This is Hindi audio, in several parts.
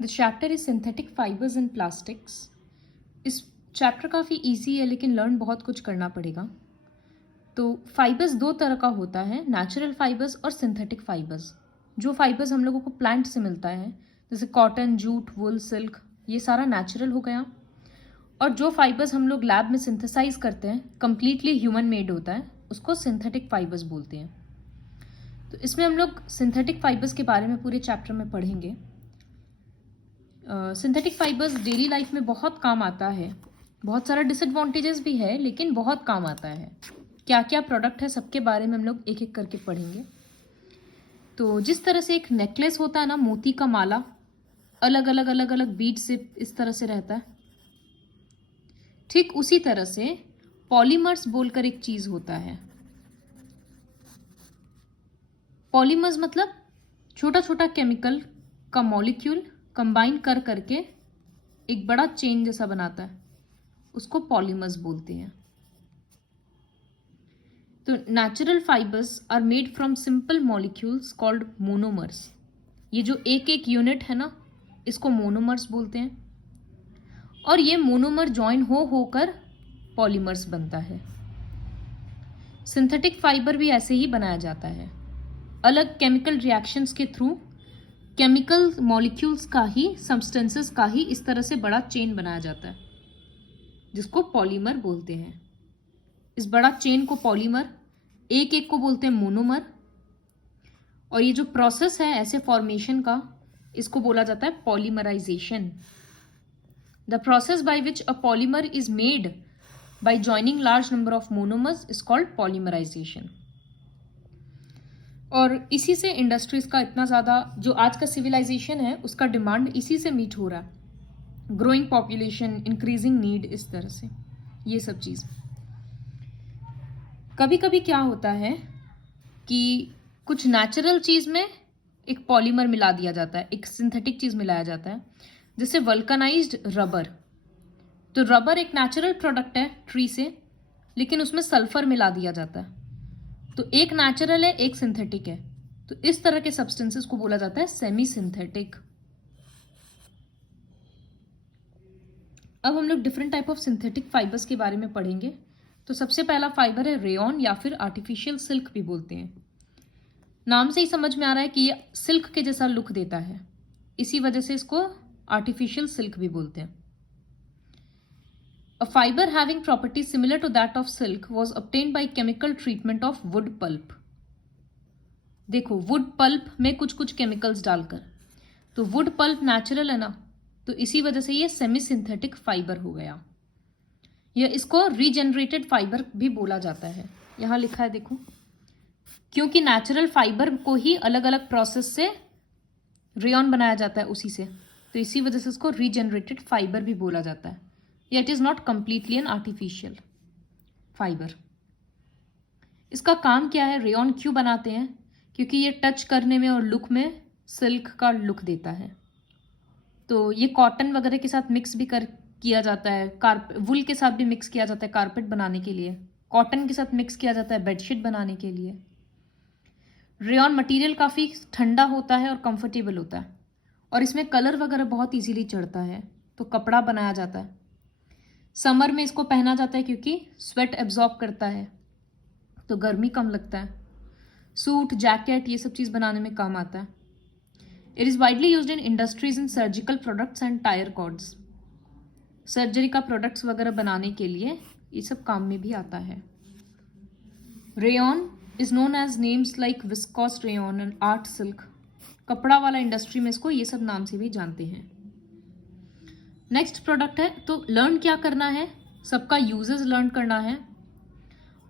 The chapter is synthetic fibres and plastics. इस चैप्टर काफ़ी इजी है लेकिन लर्न बहुत कुछ करना पड़ेगा। तो फाइबर्स दो तरह का होता है, नेचुरल फाइबर्स और सिंथेटिक फाइबर्स। जो फाइबर्स हम लोगों को प्लांट से मिलता है जैसे कॉटन, जूट, वुल, सिल्क, ये सारा नेचुरल हो गया। और जो फाइबर्स हम लोग लैब में सिंथेसाइज करते हैं, कंप्लीटली ह्यूमन मेड होता है, उसको सिंथेटिक फाइबर्स बोलते हैं। तो इसमें हम लोग सिंथेटिक फाइबर्स के बारे में पूरे चैप्टर में पढ़ेंगे। सिंथेटिक फाइबर्स डेली लाइफ में बहुत काम आता है। बहुत सारा डिसएडवांटेजेस भी है लेकिन बहुत काम आता है। क्या क्या प्रोडक्ट है सबके बारे में हम लोग एक एक करके पढ़ेंगे। तो जिस तरह से एक नेकलेस होता है ना, मोती का माला, अलग अलग बीड से इस तरह से रहता है, ठीक उसी तरह से पॉलीमर्स बोलकर एक चीज होता है। पॉलीमर्स मतलब छोटा छोटा केमिकल का मॉलिक्यूल कंबाइन कर करके एक बड़ा चेन जैसा बनाता है, उसको पॉलीमर्स बोलते हैं। तो natural fibres are made from simple molecules called monomers. ये जो एक एक यूनिट है ना, इसको मोनोमर्स बोलते हैं। और ये मोनोमर ज्वाइन होकर पॉलीमर्स बनता है। सिंथेटिक फाइबर भी ऐसे ही बनाया जाता है, अलग केमिकल रिएक्शंस के थ्रू केमिकल मॉलिक्यूल्स का ही, सब्सटेंसेस का ही इस तरह से बड़ा चेन बनाया जाता है, जिसको पॉलीमर बोलते हैं। इस बड़ा चेन को पॉलीमर, एक एक को बोलते हैं मोनोमर। और ये जो प्रोसेस है ऐसे फॉर्मेशन का, इसको बोला जाता है polymerisation. The process by which a polymer is made by joining large number of monomers is called polymerisation. और इसी से इंडस्ट्रीज का इतना ज़्यादा, जो आज का सिविलाइजेशन है उसका डिमांड इसी से मीट हो रहा है। ग्रोइंग पॉपुलेशन, इंक्रीजिंग नीड, इस तरह से ये सब चीज़। कभी कभी क्या होता है कि कुछ नेचुरल चीज़ में एक पॉलीमर मिला दिया जाता है, एक सिंथेटिक चीज़ मिलाया जाता है, जैसे वल्कनाइज्ड रबर। तो रबर एक नेचुरल प्रोडक्ट है ट्री से, लेकिन उसमें सल्फर मिला दिया जाता है। तो एक नेचुरल है, एक सिंथेटिक है। तो इस तरह के सब्सटेंसेस को बोला जाता है सेमी सिंथेटिक। अब हम लोग different type of synthetic fibres के बारे में पढ़ेंगे। तो सबसे पहला फाइबर है रेयॉन, या फिर आर्टिफिशियल सिल्क भी बोलते हैं। नाम से ही समझ में आ रहा है कि ये सिल्क के जैसा लुक देता है, इसी वजह से इसको आर्टिफिशियल सिल्क भी बोलते हैं। A fiber having properties similar to that of silk was obtained by chemical treatment of wood pulp. देखो, wood pulp में कुछ कुछ केमिकल्स डालकर, तो wood pulp नेचुरल है ना, तो इसी वजह से ये सेमी सिंथेटिक फाइबर हो गया। यह इसको रीजेनरेटेड फाइबर भी बोला जाता है। यहाँ लिखा है देखो, क्योंकि नेचुरल फाइबर को ही अलग अलग प्रोसेस से रेयॉन बनाया जाता है उसी से, तो इसी वजह से इसको रीजेनरेटेड फाइबर भी बोला जाता है। Yet is not completely an artificial fiber. इसका काम क्या है, रेयॉन क्यों बनाते हैं? क्योंकि ये टच करने में और लुक में सिल्क का लुक देता है। तो ये कॉटन वगैरह के साथ मिक्स भी किया जाता है, वुल के साथ भी मिक्स किया जाता है कारपेट बनाने के लिए, कॉटन के साथ मिक्स किया जाता है बेडशीट बनाने के लिए। रेयॉन मटेरियल काफ़ी ठंडा होता है और कंफर्टेबल होता है, और इसमें कलर वगैरह बहुत इजीली चढ़ता है, तो कपड़ा बनाया जाता है। समर में इसको पहना जाता है क्योंकि स्वेट एब्जॉर्ब करता है, तो गर्मी कम लगता है। सूट, जैकेट, ये सब चीज़ बनाने में काम आता है। It is widely used in industries in surgical products and tyre cords. Surgery का प्रोडक्ट्स वगैरह बनाने के लिए ये सब काम में भी आता है। Rayon is known as names like viscose rayon and art silk. कपड़ा वाला इंडस्ट्री में इसको ये सब नाम से भी जानते हैं। नेक्स्ट प्रोडक्ट है, तो लर्न क्या करना है, सबका यूजेस लर्न करना है।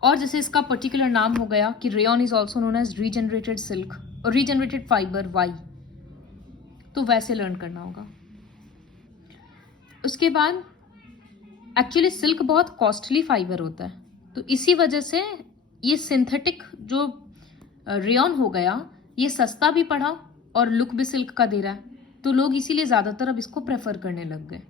और जैसे इसका पर्टिकुलर नाम हो गया कि rayon is also known as regenerated silk और रीजनरेटेड फाइबर वाई, तो वैसे लर्न करना होगा। उसके बाद एक्चुअली सिल्क बहुत कॉस्टली फाइबर होता है, तो इसी वजह से ये सिंथेटिक जो रेयॉन हो गया, ये सस्ता भी पड़ा और लुक भी सिल्क का दे रहा है, तो लोग इसीलिए ज़्यादातर अब इसको प्रेफर करने लग गए।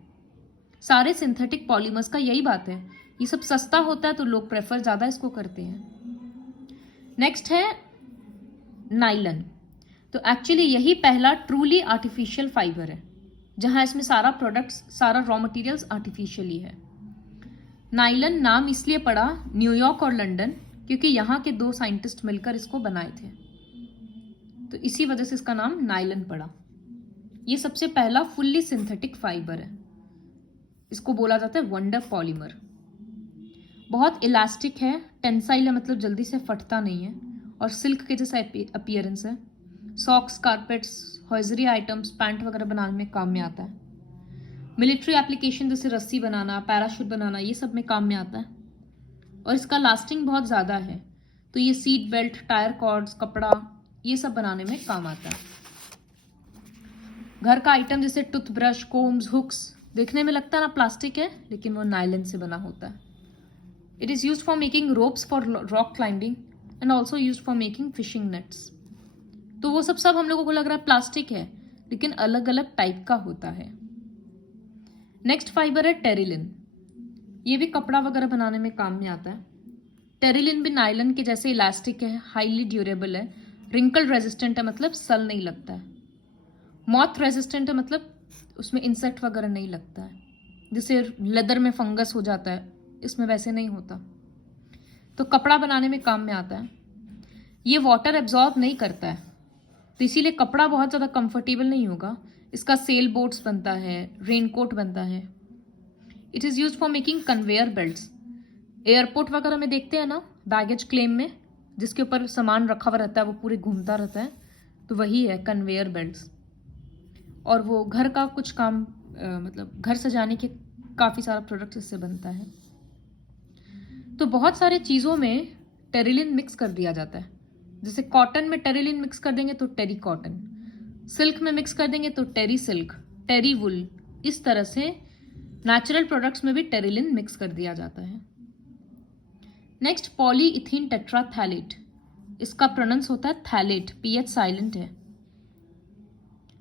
सारे सिंथेटिक पॉलीमर्स का यही बात है, ये सब सस्ता होता है तो लोग प्रेफर ज़्यादा इसको करते हैं। नेक्स्ट है नाइलन। तो एक्चुअली यही पहला ट्रूली आर्टिफिशियल फाइबर है। जहाँ इसमें सारा प्रोडक्ट्स, सारा रॉ मटेरियल्स आर्टिफिशियली है। नायलन नाम इसलिए पड़ा न्यूयॉर्क और लंदन क्योंकि यहाँ के 2 साइंटिस्ट मिलकर इसको बनाए थे, तो इसी वजह से इसका नाम नायलन पड़ा। ये सबसे पहला फुल्ली सिंथेटिक फाइबर है। इसको बोला जाता है वंडर पॉलीमर। बहुत इलास्टिक है, टेंसाइल है, मतलब जल्दी से फटता नहीं है, और सिल्क के जैसा अपीयरेंस है। सॉक्स, कारपेट्स, हॉइजरी आइटम्स, पैंट वगैरह बनाने में काम में आता है। मिलिट्री एप्लीकेशन जैसे रस्सी बनाना, पैराशूट बनाना, ये सब में काम में आता है। और इसका लास्टिंग बहुत ज़्यादा है, तो ये सीट बेल्ट, टायर कॉर्ड्स, कपड़ा, ये सब बनाने में काम आता है। घर का आइटम जैसे टूथब्रश, कोम्स, हुक्स, देखने में लगता है ना प्लास्टिक है, लेकिन वो नायलन से बना होता है। It is used for making ropes for rock climbing and also used for making fishing nets. तो वो सब हम लोगों को लग रहा है प्लास्टिक है, लेकिन अलग अलग टाइप का होता है। नेक्स्ट फाइबर है टेरिलिन। ये भी कपड़ा वगैरह बनाने में काम में आता है। टेरिलिन भी नायलन के जैसे इलास्टिक है, हाईली ड्यूरेबल है, रिंकल रेजिस्टेंट है, मतलब सल नहीं लगता है। मॉथ रेजिस्टेंट है, मतलब उसमें इंसेक्ट वगैरह नहीं लगता है, जैसे लेदर में फंगस हो जाता है, इसमें वैसे नहीं होता। तो कपड़ा बनाने में काम में आता है। ये वाटर एब्जॉर्ब नहीं करता है, तो इसीलिए कपड़ा बहुत ज़्यादा कंफर्टेबल नहीं होगा। इसका सेल बोट्स बनता है, रेनकोट बनता है। It is use for making conveyor belts. Airport वगैरह में देखते हैं ना बैगेज क्लेम में, जिसके ऊपर सामान रखा हुआ रहता है, वो पूरे घूमता रहता है, तो वही है कन्वेयर बेल्ट्स। और वो घर का कुछ काम मतलब घर सजाने के काफ़ी सारा प्रोडक्ट इससे बनता है। तो बहुत सारे चीज़ों में टेरिलिन मिक्स कर दिया जाता है। जैसे कॉटन में टेरिलिन मिक्स कर देंगे तो टेरी कॉटन, सिल्क में मिक्स कर देंगे तो टेरी सिल्क, टेरी वुल। इस तरह से नेचुरल प्रोडक्ट्स में भी टेरिलिन मिक्स कर दिया जाता है। Next polyethylene terephthalate. इसका प्रोनाउंस होता है थैलेट, पीएच साइलेंट है।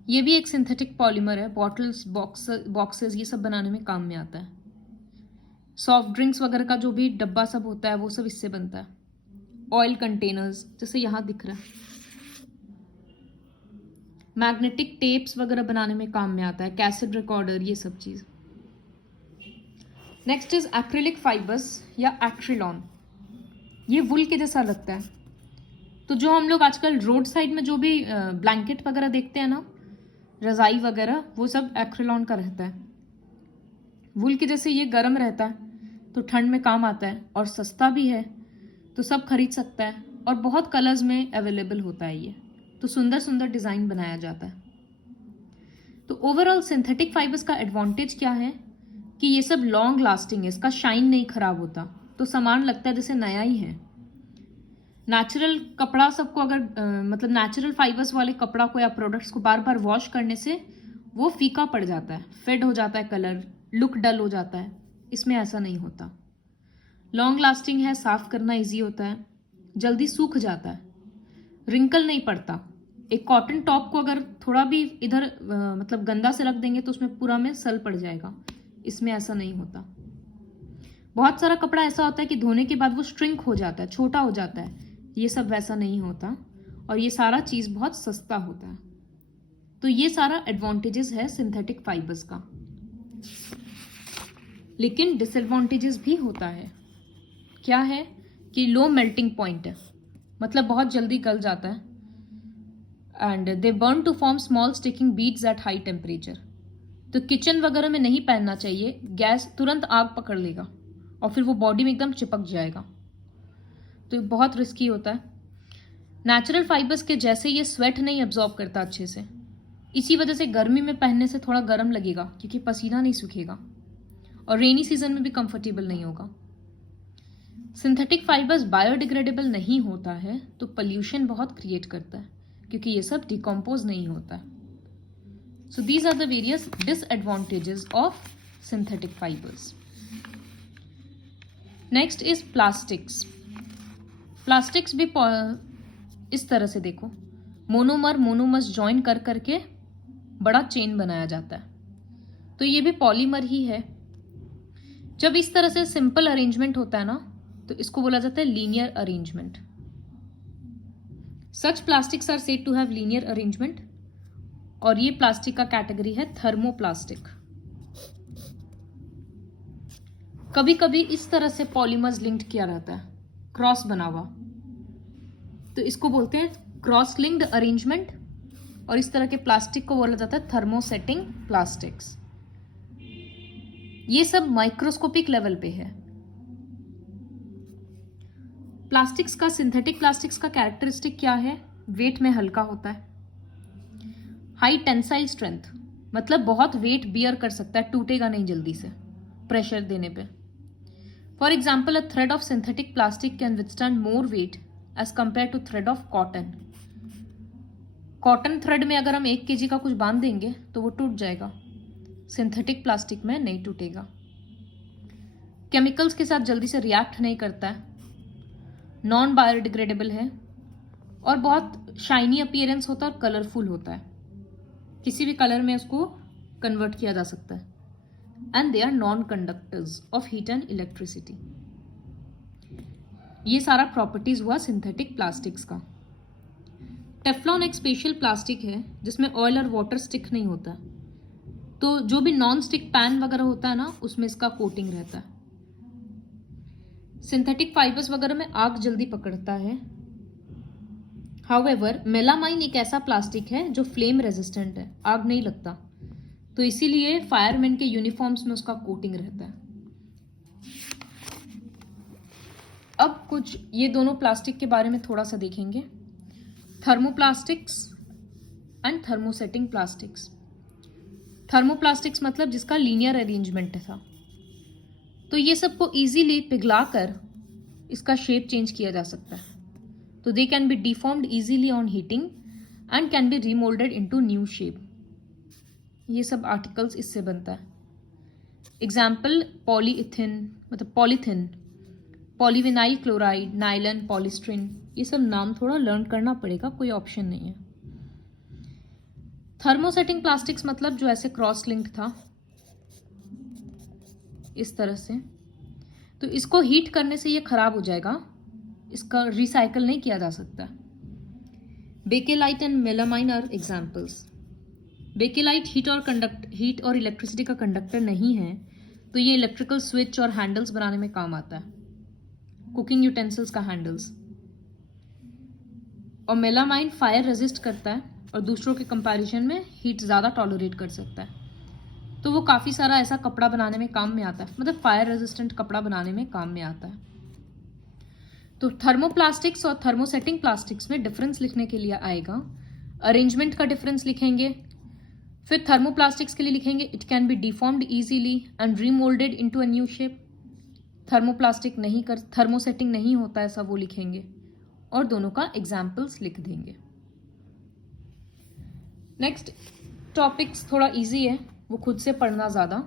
ये भी एक सिंथेटिक पॉलीमर है। बॉटल्स, बॉक्सेस ये सब बनाने में काम में आता है। सॉफ्ट ड्रिंक्स वगैरह का जो भी डब्बा सब होता है वो सब इससे बनता है। ऑयल कंटेनर्स जैसे यहाँ दिख रहा है। मैग्नेटिक टेप्स वगैरह बनाने में काम में आता है, कैसेट रिकॉर्डर, ये सब चीज़। नेक्स्ट इज एक्रिलिक फाइबर्स या एक्रिलॉन। ये वुल के जैसा लगता है। तो जो हम लोग आजकल रोड साइड में जो भी ब्लैंकेट वगैरह देखते हैं ना, रज़ाई वगैरह, वो सब एक्रिलॉन का रहता है। वुल के जैसे ये गर्म रहता है, तो ठंड में काम आता है, और सस्ता भी है, तो सब खरीद सकता है, और बहुत कलर्स में अवेलेबल होता है ये, तो सुंदर सुंदर डिज़ाइन बनाया जाता है। तो ओवरऑल सिंथेटिक फाइबर्स का एडवांटेज क्या है कि ये सब लॉन्ग लास्टिंग है, इसका शाइन नहीं खराब होता, तो सामान लगता है जैसे नया ही है। नेचुरल कपड़ा सबको अगर मतलब नेचुरल फाइबर्स वाले कपड़ा को या प्रोडक्ट्स को बार बार वॉश करने से वो फीका पड़ जाता है, फेड हो जाता है कलर, लुक डल हो जाता है। इसमें ऐसा नहीं होता। लॉन्ग लास्टिंग है, साफ करना इजी होता है, जल्दी सूख जाता है, रिंकल नहीं पड़ता। एक कॉटन टॉप को अगर थोड़ा भी इधर मतलब गंदा से रख देंगे तो उसमें पूरा में सल पड़ जाएगा, इसमें ऐसा नहीं होता। बहुत सारा कपड़ा ऐसा होता है कि धोने के बाद वो श्रिंक हो जाता है, छोटा हो जाता है, ये सब वैसा नहीं होता, और ये सारा चीज़ बहुत सस्ता होता है। तो ये सारा एडवांटेजेस है सिंथेटिक फाइबर्स का। लेकिन डिसएडवांटेजेस भी होता है। क्या है कि लो मेल्टिंग पॉइंट है, मतलब बहुत जल्दी गल जाता है, and they burn to form small sticking beads at high temperature. तो किचन वगैरह में नहीं पहनना चाहिए, गैस तुरंत आग पकड़ लेगा और फिर वो बॉडी में एकदम चिपक जाएगा, तो बहुत रिस्की होता है। नेचुरल फाइबर्स के जैसे ये स्वेट नहीं एब्जॉर्ब करता अच्छे से, इसी वजह से गर्मी में पहनने से थोड़ा गर्म लगेगा क्योंकि पसीना नहीं सूखेगा, और रेनी सीजन में भी कंफर्टेबल नहीं होगा। सिंथेटिक फाइबर्स बायोडिग्रेडेबल नहीं होता है, तो पोल्यूशन बहुत क्रिएट करता है क्योंकि ये सब डिकम्पोज नहीं होता है। So these are the various disadvantages of synthetic fibres. Next is plastics. Plastics भी इस तरह से देखो, मोनोमर्स ज्वाइन कर करके बड़ा चेन बनाया जाता है, तो ये भी पॉलीमर ही है। जब इस तरह से सिंपल अरेंजमेंट होता है ना, तो इसको बोला जाता है linear arrangement. Such plastics are said to have linear arrangement और ये प्लास्टिक का कैटेगरी है थर्मोप्लास्टिक। कभी कभी इस तरह से पॉलीमर्स लिंक्ड किया रहता है, क्रॉस बना हुआ, तो इसको बोलते हैं क्रॉस लिंक्ड अरेंजमेंट, और इस तरह के प्लास्टिक को बोला जाता है थर्मोसेटिंग प्लास्टिक्स। ये सब माइक्रोस्कोपिक लेवल पे है। प्लास्टिक्स का, सिंथेटिक प्लास्टिक्स का कैरेक्टरिस्टिक क्या है? वेट में हल्का होता है, हाई टेंसाइल स्ट्रेंथ, मतलब बहुत वेट बियर कर सकता है, टूटेगा नहीं जल्दी से प्रेशर देने पे। For example, a thread of synthetic plastic can withstand more weight as compare to thread of cotton. Cotton thread में अगर हम 1 kg का कुछ बांध देंगे तो वो टूट जाएगा, सिंथेटिक प्लास्टिक में नहीं टूटेगा। केमिकल्स के साथ जल्दी से रिएक्ट नहीं करता है, नॉन बायोडिग्रेडेबल है, और बहुत शाइनी अपीयरेंस होता है और कलरफुल होता है, किसी भी कलर में उसको कन्वर्ट किया जा सकता है। And they are non conductors of heat and electricity. ये सारा प्रॉपर्टीज हुआ सिंथेटिक प्लास्टिक्स का। टेफ्लॉन एक स्पेशल प्लास्टिक है जिसमें ऑयल और वाटर स्टिक नहीं होता, तो जो भी नॉन स्टिक पैन वगैरह होता है ना, उसमें इसका कोटिंग रहता है। सिंथेटिक फाइबर्स वगैरह में आग जल्दी पकड़ता है। हाउएवर, मेलामाइन एक ऐसा प्लास्टिक है जो फ्लेम रेजिस्टेंट है, आग नहीं लगता, तो इसीलिए फायरमैन के यूनिफॉर्म्स में उसका कोटिंग रहता है। अब कुछ ये दोनों प्लास्टिक के बारे में थोड़ा सा देखेंगे, thermoplastics and thermosetting plastics. Thermoplastics मतलब जिसका लीनियर अरेंजमेंट था, तो ये सबको इजीली पिघलाकर इसका शेप चेंज किया जा सकता है, तो they can be deformed easily on heating and can be remoulded into new shape. ये सब आर्टिकल्स इससे बनता है। एग्जाम्पल, पॉलीइथिन मतलब पॉलीथिन, पॉलीविनाइल क्लोराइड, नाइलन, पॉलीस्ट्रीन, ये सब नाम थोड़ा लर्न करना पड़ेगा, कोई ऑप्शन नहीं है। थर्मोसेटिंग प्लास्टिक्स मतलब जो ऐसे क्रॉस लिंक था इस तरह से, तो इसको हीट करने से ये खराब हो जाएगा, इसका रिसाइकल नहीं किया जा सकता। Bakelite and melamine are examples. Bakelite heat और इलेक्ट्रिसिटी का कंडक्टर नहीं है, तो ये इलेक्ट्रिकल स्विच और हैंडल्स बनाने में काम आता है, कुकिंग यूटेंसिल्स का हैंडल्स। और मेलामाइन फायर रेजिस्ट करता है और दूसरों के कंपैरिजन में हीट ज़्यादा टॉलरेट कर सकता है, तो वो काफ़ी सारा ऐसा कपड़ा बनाने में काम में आता है, मतलब फायर रेजिस्टेंट कपड़ा बनाने में काम में आता है। तो थर्मोप्लास्टिक्स और थर्मोसेटिंग प्लास्टिक्स में डिफरेंस लिखने के लिए आएगा, अरेंजमेंट का डिफरेंस लिखेंगे, फिर थर्मोप्लास्टिक्स के लिए लिखेंगे it can be deformed easily and remoulded into a new shape. Thermosetting नहीं होता ऐसा, वो लिखेंगे, और दोनों का एग्जाम्पल्स लिख देंगे। नेक्स्ट टॉपिक्स थोड़ा इजी है, वो खुद से पढ़ना ज़्यादा।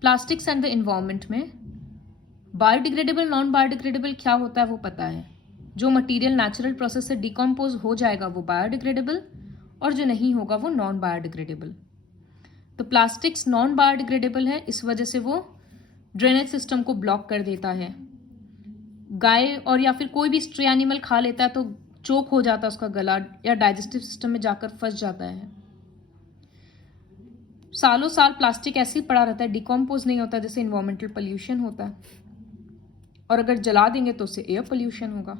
प्लास्टिक्स एंड द इन्वायरमेंट में बायोडिग्रेडेबल, नॉन बायोडिग्रेडेबल क्या होता है वो पता है। जो मटेरियल नेचुरल प्रोसेस से डिकम्पोज हो जाएगा वो बायोडिग्रेडेबल, और जो नहीं होगा वो नॉन बायोडिग्रेडेबल। तो प्लास्टिक्स नॉन बायोडिग्रेडेबल है, इस वजह से वो ड्रेनेज सिस्टम को ब्लॉक कर देता है। गाय और या फिर कोई भी स्ट्रे एनिमल खा लेता है तो चोक हो जाता है उसका गला, या डाइजेस्टिव सिस्टम में जाकर फंस जाता है। सालों साल प्लास्टिक ऐसे ही पड़ा रहता है, डिकम्पोज नहीं होता, जैसे इन्वायरमेंटल पोल्यूशन होता है, और अगर जला देंगे तो उससे एयर पोल्यूशन होगा।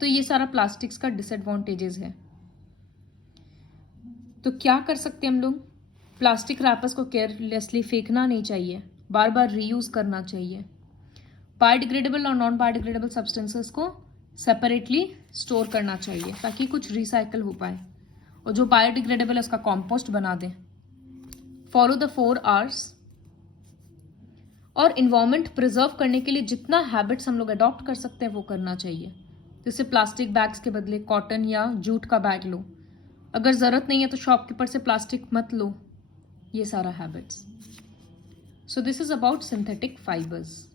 तो ये सारा प्लास्टिक्स का डिसएडवांटेजेस है। तो क्या कर सकते हैं हम लोग? प्लास्टिक रैपर्स को केयरलेसली फेंकना नहीं चाहिए, बार बार रीयूज करना चाहिए। बायोडिग्रेडेबल और नॉन बायोडिग्रेडेबल सब्सटेंसेस को सेपरेटली स्टोर करना चाहिए ताकि कुछ रिसाइकल हो पाए, और जो बायोडिग्रेडेबल है उसका कॉम्पोस्ट बना दें। Follow the 4 Rs। और इन्वायरमेंट प्रिजर्व करने के लिए जितना हैबिट्स हम लोग अडॉप्ट कर सकते हैं वो करना चाहिए। जैसे प्लास्टिक बैग्स के बदले कॉटन या जूट का बैग लो, अगर ज़रूरत नहीं है तो शॉपकीपर से प्लास्टिक मत लो, ये सारा habits. So this is about synthetic fibres.